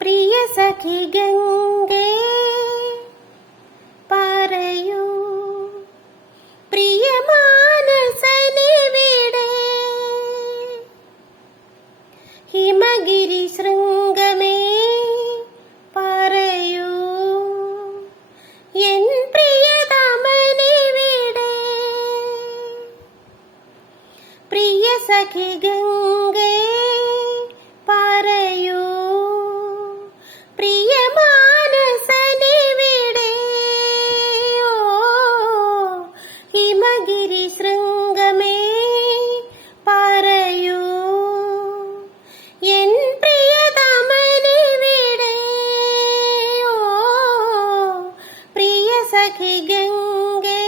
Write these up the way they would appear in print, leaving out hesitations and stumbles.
പ്രിയ സഖി ഗംഗേ പറയൂ, പ്രിയ മാനസനിവിടെ ഹിമഗിരി ശൃംഗമേ പറയൂ, എൻ പ്രിയതമനിവിടെ പ്രിയ സഖി ഗംഗേ പറയൂ, പ്രിയ മാനസനിവിടെ ഹിമഗിരി ശൃംഗമേ പറയൂ, എൻ പ്രിയതമനിവിടെ പ്രിയ സഖി ഗംഗേ.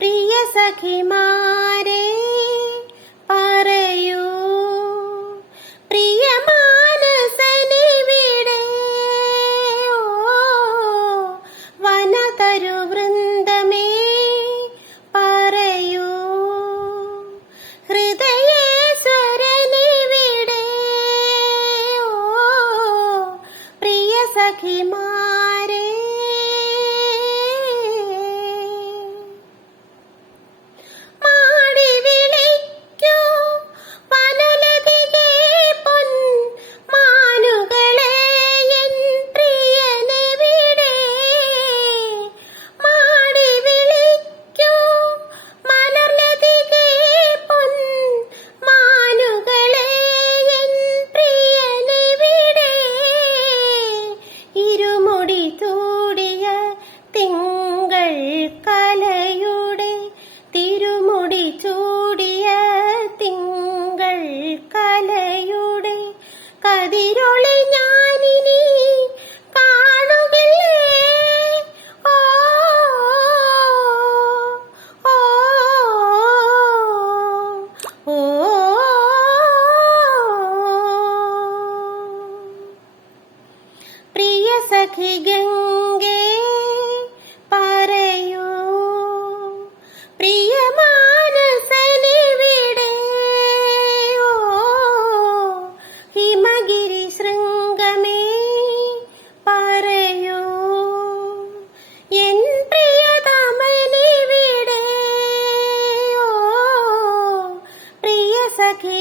പ്രിയ സഖിമാരേ പറയൂ, പ്രിയ മാനസനിവിടെ വനതരു വൃന്ദമേ പറയൂ, ഹൃദയേശ്വരനിവിടെ പ്രിയ സഖിമാരേ. തിരുമുടി ചൂടിയ തിങ്കൾ കലയുടെ കതിരൊളി ഞാനിനി കാണുകില്ലേ, ഓ ഓ ഓ പ്രിയ സഖി ഗംഗേ പറയൂ, പ്രിയ മാനസനിവിടെ ഹിമഗിരി ശൃംഗമേ പറയൂ, എൻ പ്രിയതമനിവിടെ പ്രിയ സഖി.